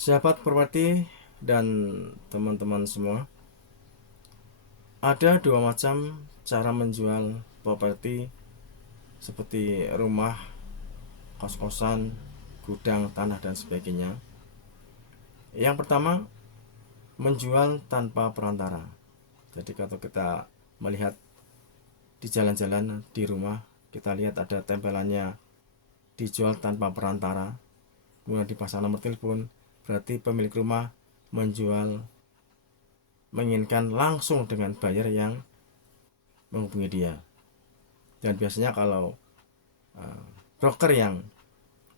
Sahabat properti dan teman-teman semua, ada dua macam cara menjual properti seperti rumah, kos-kosan, gudang, tanah dan sebagainya. Yang pertama, menjual tanpa perantara. Jadi kalau kita melihat di jalan-jalan di rumah, kita lihat ada tempelannya dijual tanpa perantara, kemudian dipasang nomor telepon, berarti pemilik rumah menginginkan langsung dengan buyer yang menghubungi dia. Dan biasanya kalau broker yang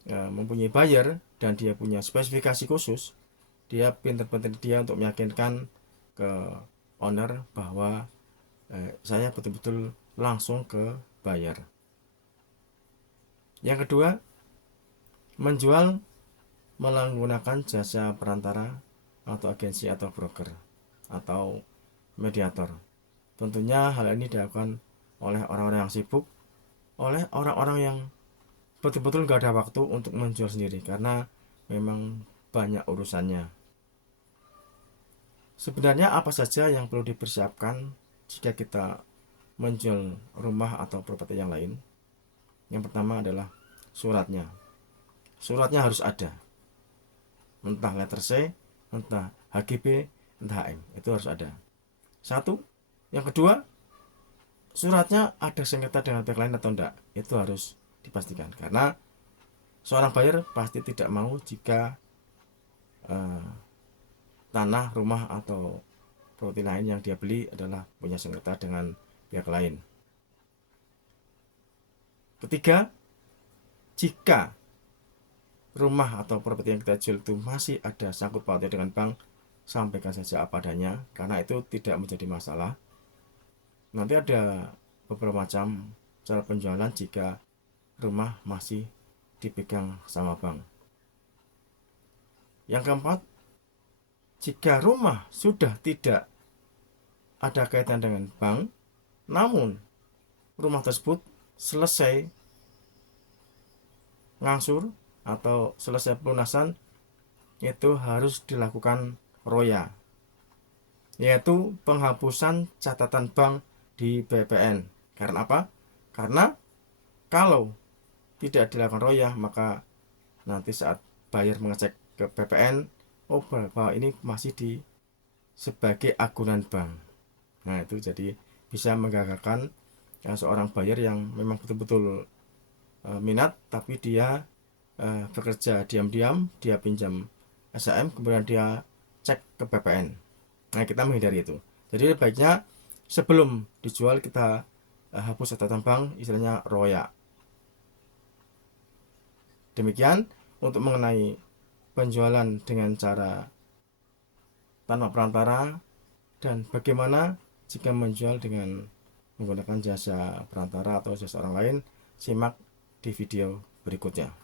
mempunyai buyer dan dia punya spesifikasi khusus, dia pinter-pinter dia untuk meyakinkan ke owner bahwa saya betul-betul langsung ke buyer. Yang kedua, menjual menggunakan jasa perantara atau agensi atau broker atau mediator. Tentunya hal ini dilakukan oleh orang-orang yang sibuk, oleh orang-orang yang betul-betul gak ada waktu untuk menjual sendiri karena memang banyak urusannya. Sebenarnya apa saja yang perlu dipersiapkan jika kita menjual rumah atau properti yang lain? Yang pertama adalah suratnya. Suratnya harus ada, entah letter C, entah HGB, entah HM, itu harus ada. Satu. Yang kedua, suratnya ada sengketa dengan pihak lain atau enggak, itu harus dipastikan karena seorang buyer pasti tidak mau jika eh, tanah, rumah atau properti lain yang dia beli adalah punya sengketa dengan pihak lain. Ketiga, jika rumah atau properti yang kita jual itu masih ada sangkut pautnya dengan bank, sampaikan saja apa adanya karena itu tidak menjadi masalah. Nanti ada beberapa macam cara penjualan jika rumah masih dipegang sama bank. Yang keempat, jika rumah sudah tidak ada kaitan dengan bank, namun rumah tersebut selesai ngangsur atau selesai pelunasan, itu harus dilakukan ROYA, yaitu penghapusan catatan bank di BPN. Karena apa? Karena kalau tidak dilakukan ROYA, maka nanti saat buyer mengecek ke BPN, oh bahwa ini masih sebagai agunan bank. Nah itu jadi bisa menggagalkan seorang buyer yang memang betul-betul minat, tapi dia bekerja diam-diam, dia pinjam SHM, kemudian dia cek ke BPN. Nah kita menghindari itu. Jadi baiknya sebelum dijual kita hapus catatan bank, istilahnya ROYA. Demikian untuk mengenai penjualan dengan cara tanpa perantara dan bagaimana jika menjual dengan menggunakan jasa perantara atau jasa orang lain. Simak di video berikutnya.